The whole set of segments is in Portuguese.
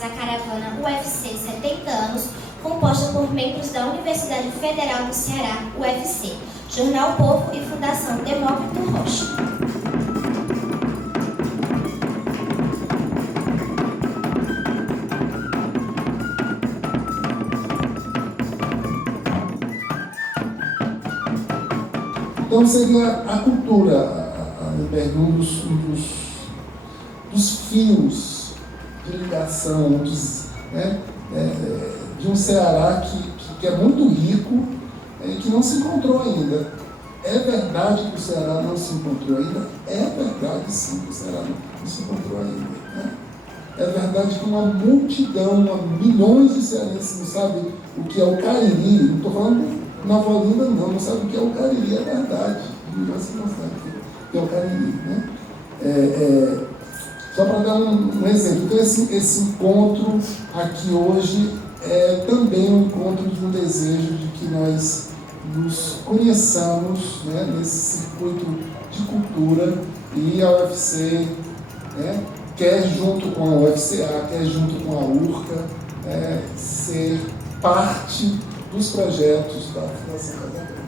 graças à caravana UFC 70 anos, composta por membros da Universidade Federal do Ceará, UFC, Jornal Povo e Fundação Demócrito Rocha. Então seria a cultura, dos fios de ligação, de um Ceará que é muito rico e que não se encontrou ainda. É verdade que o Ceará não se encontrou ainda? É verdade sim que o Ceará não se encontrou ainda. Né? É verdade que uma multidão, milhões de cearenses não sabem o que é o Cariri. Não estou falando Nova Olinda não sabe o que é o Cariri, é verdade. Milhões que não sabem o que é o Cariri. Né? Só para dar um exemplo, então esse encontro aqui hoje é também um encontro de um desejo de que nós nos conheçamos, né, nesse circuito de cultura, e a UFC, né, quer junto com a UFCA, quer junto com a URCA, ser parte dos projetos da Fundação Casagrande.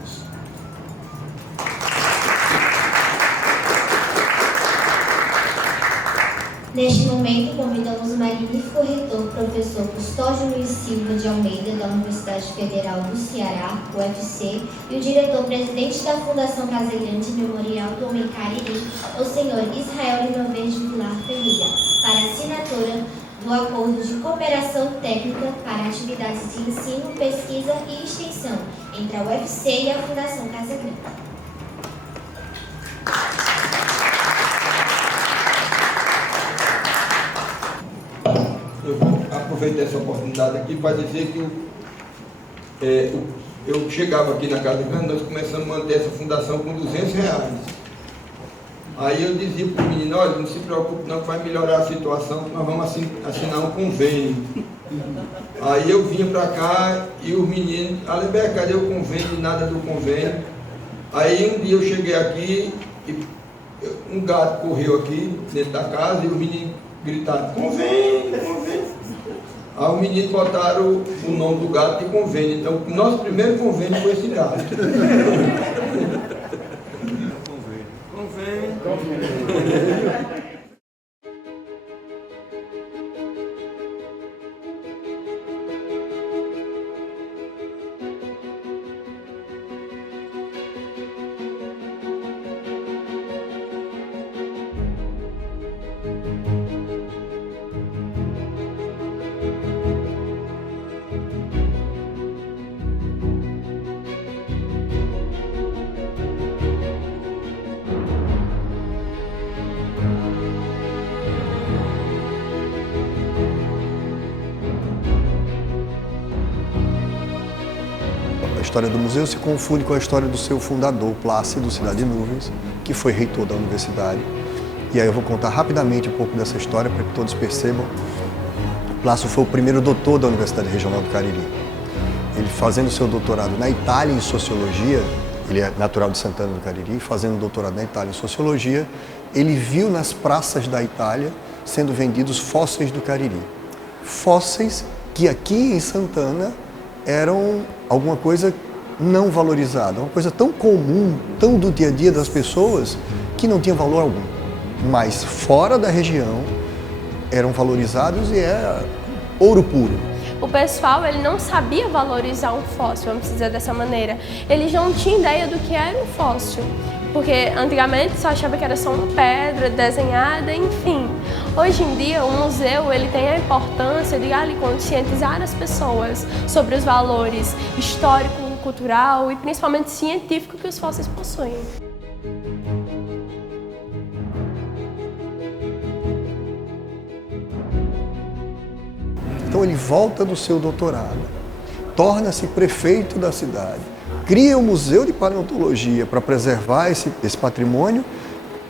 Neste momento, convidamos o magnífico reitor, professor Custódio Luiz Silva de Almeida, da Universidade Federal do Ceará, UFC, e o diretor-presidente da Fundação Casagrande Memorial do Homem Cariri, o senhor Israel Lima Verde Vilar Ferreira, para a assinatura do Acordo de Cooperação Técnica para atividades de ensino, pesquisa e extensão entre a UFC e a Fundação Casagrande. Eu vou aproveitar essa oportunidade aqui para dizer que eu chegava aqui na Casa Grande, nós começamos a manter essa fundação com R$200. Aí eu dizia para o menino, olha, não se preocupe não, vai melhorar a situação, nós vamos assinar um convênio. Aí eu vinha para cá e os meninos, Alemberto, cadê o convênio? Nada do convênio. Aí um dia eu cheguei aqui e um gato correu aqui dentro da casa e os meninos gritaram, convênio, convênio. Aí os meninos botaram o nome do gato de convênio. Então, o nosso primeiro convênio foi esse gato. A história do museu se confunde com a história do seu fundador, Plácido Cidade Nuvens, que foi reitor da universidade. E aí eu vou contar rapidamente um pouco dessa história para que todos percebam. Plácido foi o primeiro doutor da Universidade Regional do Cariri. Ele fazendo seu doutorado na Itália em Sociologia, ele é natural de Santana do Cariri, fazendo doutorado na Itália em Sociologia, ele viu nas praças da Itália sendo vendidos fósseis do Cariri. Fósseis que aqui em Santana eram alguma coisa não valorizada, uma coisa tão comum, tão do dia a dia das pessoas, que não tinha valor algum. Mas fora da região eram valorizados e era ouro puro. O pessoal ele não sabia valorizar um fóssil, vamos dizer dessa maneira. Eles não tinham ideia do que era um fóssil, porque antigamente só achava que era só uma pedra desenhada, enfim. Hoje em dia, o museu ele tem a importância de ali conscientizar as pessoas sobre os valores histórico, cultural e principalmente científico que os fósseis possuem. Então ele volta do seu doutorado, torna-se prefeito da cidade, cria um museu de paleontologia para preservar esse patrimônio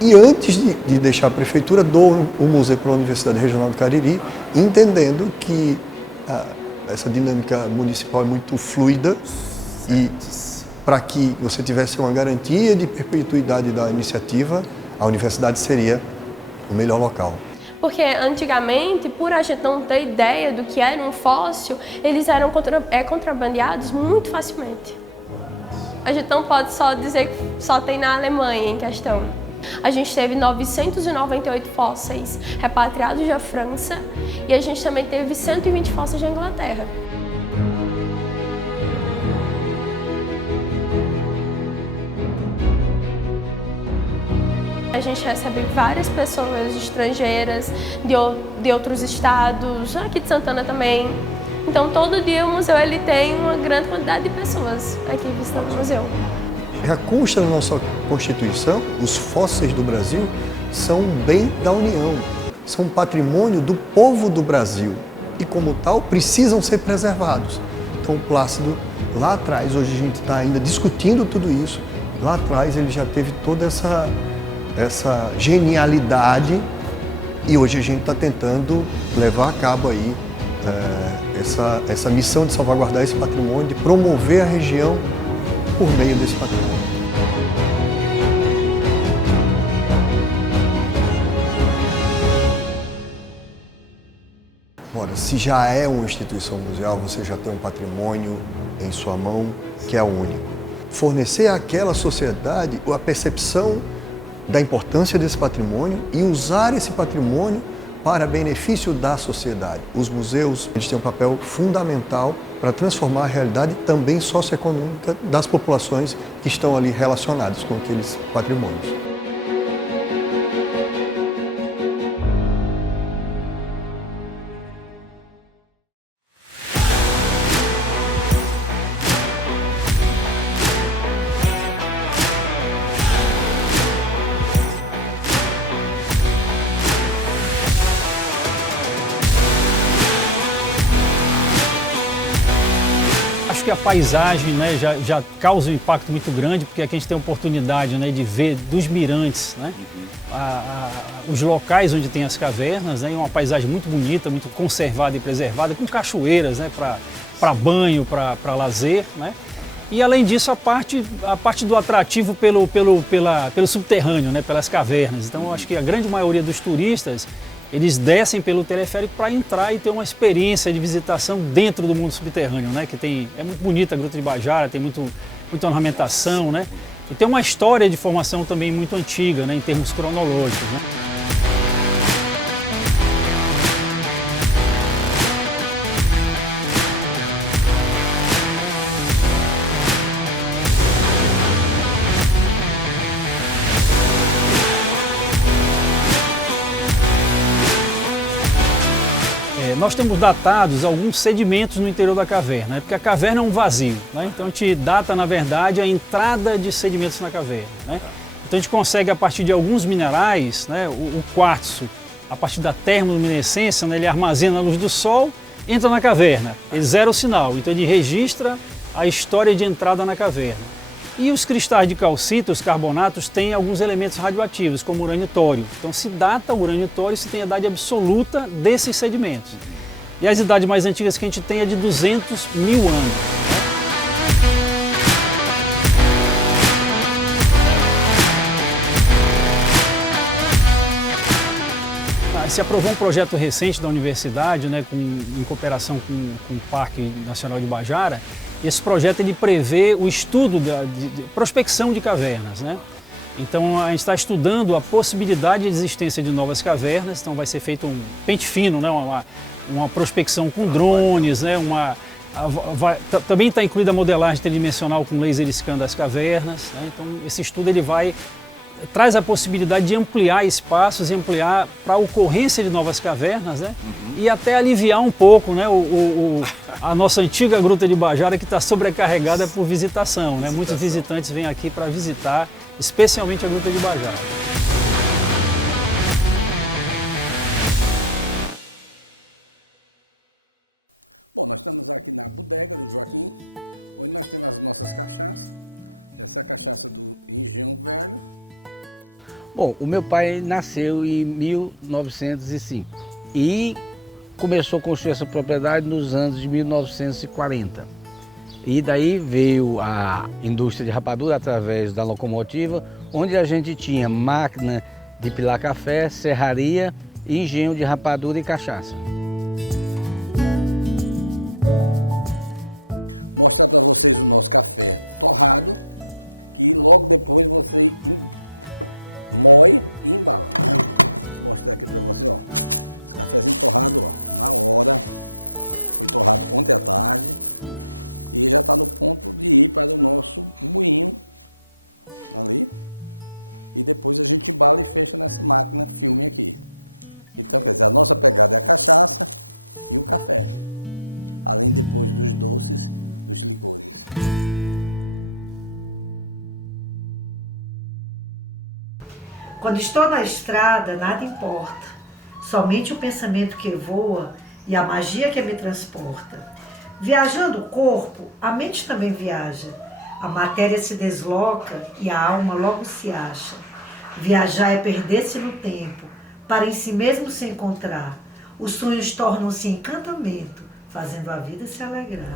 e antes de deixar a prefeitura, doa o museu para a Universidade Regional do Cariri, entendendo que essa dinâmica municipal é muito fluida e para que você tivesse uma garantia de perpetuidade da iniciativa, a universidade seria o melhor local. Porque antigamente, por a gente não ter ideia do que era um fóssil, eles eram contrabandeados muito facilmente. A gente não pode só dizer que só tem na Alemanha em questão. A gente teve 998 fósseis repatriados da França e a gente também teve 120 fósseis da Inglaterra. A gente recebe várias pessoas estrangeiras de outros estados, aqui de Santana também. Então todo dia o museu ele tem uma grande quantidade de pessoas aqui visitando o museu. Consta na nossa Constituição, os fósseis do Brasil são bem da União, são patrimônio do povo do Brasil e, como tal, precisam ser preservados. Então, o Plácido, lá atrás, hoje a gente está ainda discutindo tudo isso, lá atrás ele já teve toda essa genialidade e hoje a gente está tentando levar a cabo aí essa missão de salvaguardar esse patrimônio, de promover a região por meio desse patrimônio. Ora, se já é uma instituição museal, você já tem um patrimônio em sua mão que é único. Fornecer àquela sociedade a percepção da importância desse patrimônio e usar esse patrimônio para benefício da sociedade. Os museus eles têm um papel fundamental para transformar a realidade também socioeconômica das populações que estão ali relacionadas com aqueles patrimônios. Acho que a paisagem, né, já causa um impacto muito grande, porque aqui a gente tem a oportunidade, né, de ver dos mirantes, né, os locais onde tem as cavernas, né, uma paisagem muito bonita, muito conservada e preservada, com cachoeiras, né, para banho, para lazer, né. E além disso a parte do atrativo pelo subterrâneo, né, pelas cavernas. Então eu acho que a grande maioria dos turistas eles descem pelo teleférico para entrar e ter uma experiência de visitação dentro do mundo subterrâneo, né? É muito bonita a Gruta de Bajara, tem muita ornamentação, né? E tem uma história de formação também muito antiga, né, em termos cronológicos, né? Nós temos datados alguns sedimentos no interior da caverna, né? Porque a caverna é um vazio, né? Então a gente data, na verdade, a entrada de sedimentos na caverna, né? Então a gente consegue, a partir de alguns minerais, né? O quartzo, a partir da termoluminescência, né? Ele armazena a luz do sol, entra na caverna, ele zera o sinal, então ele registra a história de entrada na caverna. E os cristais de calcita, os carbonatos, têm alguns elementos radioativos, como urânio e tório. Então se data o urânio e tório, se tem a idade absoluta desses sedimentos. E as idades mais antigas que a gente tem é de 200 mil anos. Se aprovou um projeto recente da universidade, né, em cooperação com o Parque Nacional de Bajara. Esse projeto ele prevê o estudo de prospecção de cavernas, né? Então a gente está estudando a possibilidade de existência de novas cavernas, então vai ser feito um pente fino, né? Uma prospecção com drones, né? Também está incluída a modelagem tridimensional com laser scan das cavernas, né? Então esse estudo ele traz a possibilidade de ampliar espaços e ampliar para a ocorrência de novas cavernas, né? E até aliviar um pouco, né, a nossa antiga Gruta de Bajara, que está sobrecarregada por visitação, né? Muitos visitantes vêm aqui para visitar, especialmente a Gruta de Bajara. Bom, nós estamos aqui na bodega do Joaquim, onde nós temos as nossas cachaças. Essa é a cachaça do Engenho Velho. Bom, o meu pai nasceu em 1905 e começou a construir essa propriedade nos anos de 1940. E daí veio a indústria de rapadura através da locomotiva, onde a gente tinha máquina de pilar café, serraria engenho de rapadura e cachaça. Mostrar para vocês o nosso café torrado, que logo depois você moe e embala. Vou mostrar aqui para você, ó. Esse cafezinho torrado, ó, na hora. Foi torrado ontem à tarde e já está no ponto de ir para o nosso moinho ali. E depois a gente embala e fecha nessa máquina filme aqui. Então, quer dizer, a nossa pegada é a cachaça e o café. Além depois dos doces, dos licores. Quando estou na estrada, nada importa. Somente o pensamento que voa e a magia que me transporta. Viajando o corpo, a mente também viaja. A matéria se desloca e a alma logo se acha. Viajar é perder-se no tempo, para em si mesmo se encontrar. Os sonhos tornam-se encantamento, fazendo a vida se alegrar.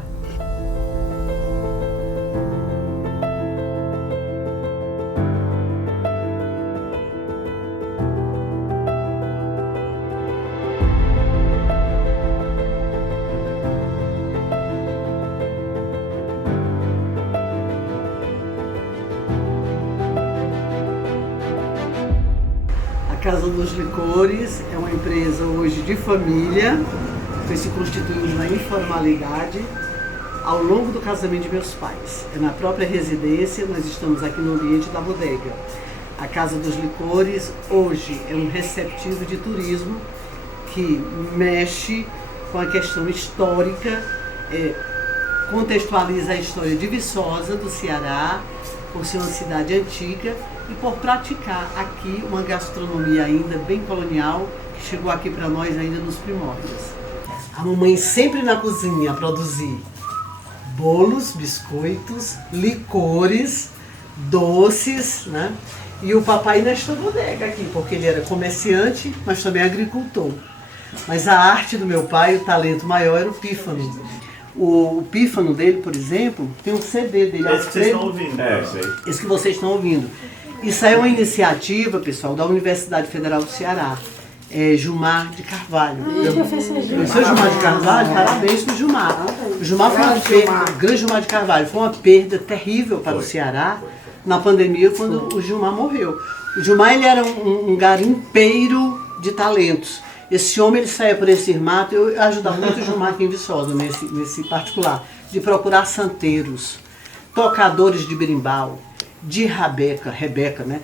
A Casa dos Licores é uma empresa hoje de família, foi se constituindo na informalidade ao longo do casamento de meus pais. É na própria residência, nós estamos aqui no ambiente da bodega. A Casa dos Licores hoje é um receptivo de turismo que mexe com a questão histórica, contextualiza a história de Viçosa, do Ceará, por ser uma cidade antiga e por praticar aqui uma gastronomia ainda bem colonial, que chegou aqui para nós ainda nos primórdios. A mamãe sempre na cozinha a produzir bolos, biscoitos, licores, doces, né? E o papai nesta bodega aqui, porque ele era comerciante, mas também agricultor. Mas a arte do meu pai, o talento maior, era o pífano. O pífano dele, por exemplo, tem um CD dele. Esse que vocês estão ouvindo, Esse que vocês estão ouvindo. Isso aí é uma iniciativa, pessoal, da Universidade Federal do Ceará. Gilmar de Carvalho. Professor Gilmar. Professor Gilmar de Carvalho, parabéns para o Gilmar. O Gilmar foi uma perda, o grande Gilmar de Carvalho, foi uma perda terrível para o Ceará na pandemia, quando o Gilmar morreu. O Gilmar, ele era um garimpeiro de talentos. Esse homem, ele saía por esse mato. Eu ajudava muito o Gilmar aqui em Viçosa, nesse particular, de procurar santeiros, tocadores de berimbau, de Rebeca, né?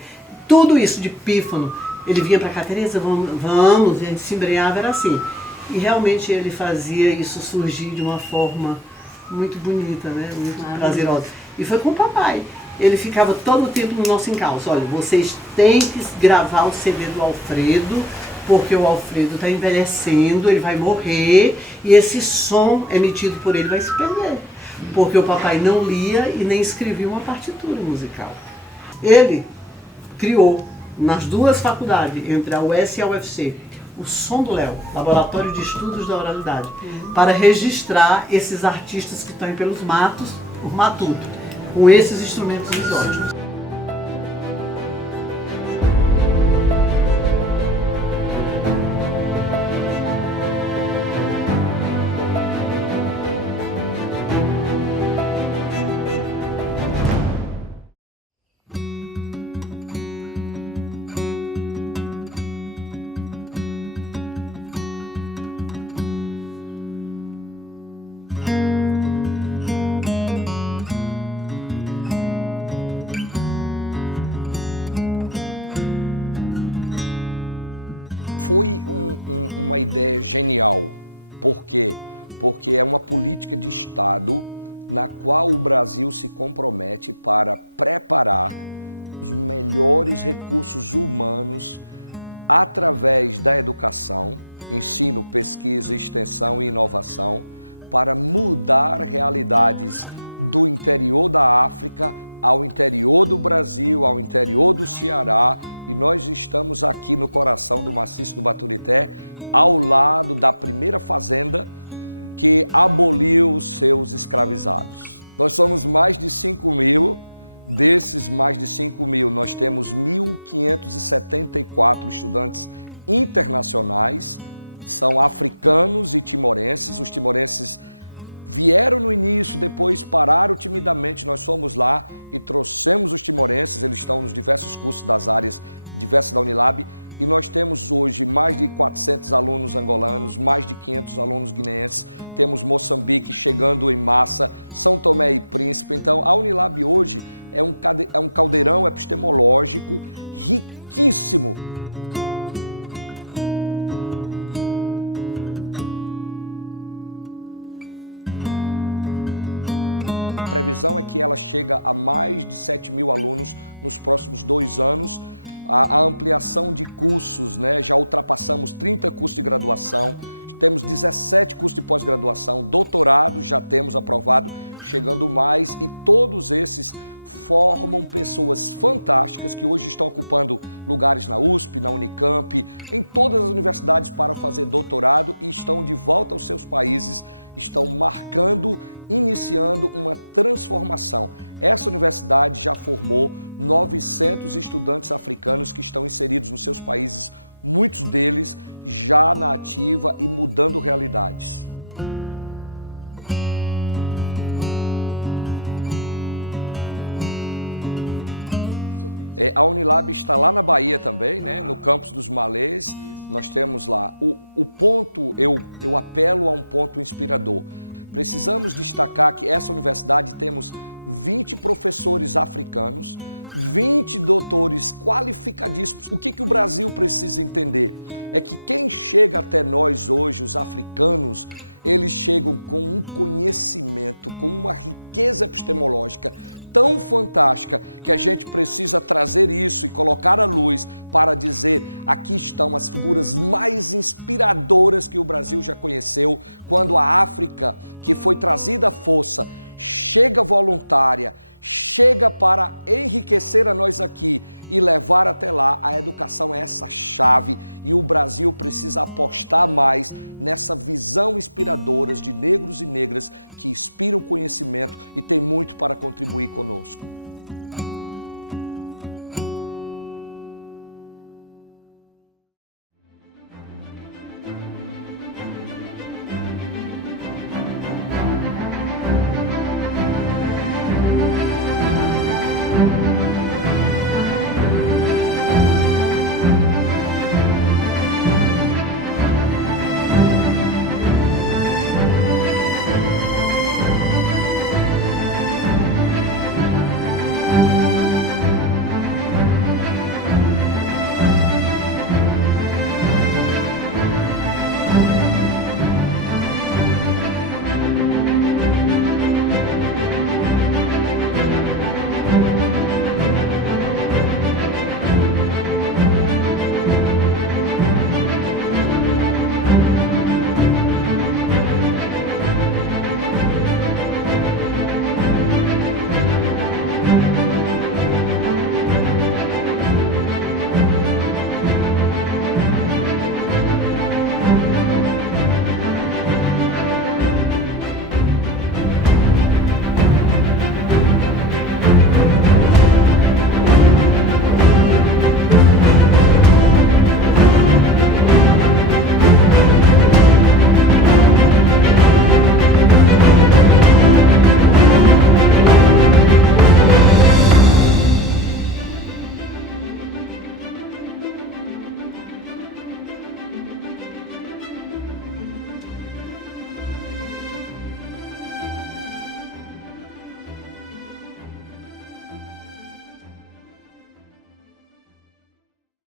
Tudo isso de pífano. Ele vinha para cá, Tereza, vamos, e a gente se embrenhava, era assim. E realmente ele fazia isso surgir de uma forma muito bonita, né? Muito prazerosa. E foi com o papai. Ele ficava todo o tempo no nosso encalço. Olha, vocês têm que gravar o CD do Alfredo, porque o Alfredo está envelhecendo, ele vai morrer, e esse som emitido por ele vai se perder. Porque o papai não lia e nem escrevia uma partitura musical. Ele criou, nas duas faculdades, entre a UES e a UFC, o Som do Léo, Laboratório de Estudos da Oralidade, para registrar esses artistas que estão aí pelos matos, por matuto, com esses instrumentos exóticos. Foi uma ideia genial. Por quê? Porque é uma política de Estado na qual o Brasil se compromete para preparar os melhores recursos humanos através da educação, ensino, pesquisa, extensão e inovação, para mudar realidades do interior da África ao interior do Brasil, ao interior do Ceará, e nós estamos aqui no coração do maciço do Baturité, ao lado da primeira fazenda que aboliu os seus escravizados. Nós somos mais de 5.000, desses mais de 5.000 nós temos 1.574 estudantes internacionais, são africanos e timorenses. Os timorenses vieram no início, depois pararam timidamente. Nós fomos lá e trouxemos os timorenses, eles estão nos diversos cursos das áreas diversas da Unilab, e nós temos hoje mais de 400 alunos angolanos, mais de 500 alunos guineenses, temos Moçambique chegando em massa, São Tomé e Príncipe. Então a Unilab hoje é um caldeirão epistemológico riquíssimo. A previsão é que ela chega a mais de 7.000 alunos nos próximos 2 anos. A ampliação de cursos, né? Já ultrapassamos 30 cursos de graduação, temos 17 cursos de pós-graduação, doutorado já temos aprovado, chegando mais, e todos esses formam pessoas fantásticas que hoje estão ocupando lugares na USP, na Unicamp, em todas as universidades para fazer doutorado e estão de volta aos seus países, estão marcando, iniciando uma transformação. Essa universidade já formou 900 estudantes africanos que estão inseridos nos seus países, muitos deles já na ativa e mudando realidades. A Unilab está lá na Bahia também, né? No campus dos Malês. Nós temos lá o ponto, eu apelo a um ponto inspirador. Precisamos destacar que essa universidade temos 20 professores africanos, 20 doutores qualificadíssimos. O que o Brasil precisa entender é que quem chega até nós hoje, os africanos, eles chegam com um conhecimento, com uma riqueza epistemológica tão fantástica que a gente precisa trazer isso e colocar à luz para dizer: aqui estão as figuras mais inspiradoras que o Brasil já conheceu, quando a África, que foi trazida à força, chega voluntária, chega para enriquecer a nós aqui e levar até lá. A educação é essa chave e o Brasil precisa apostar mais nessa visão inspiradora de negros e negras que inspiram conhecimento e tem muito para contribuir conosco.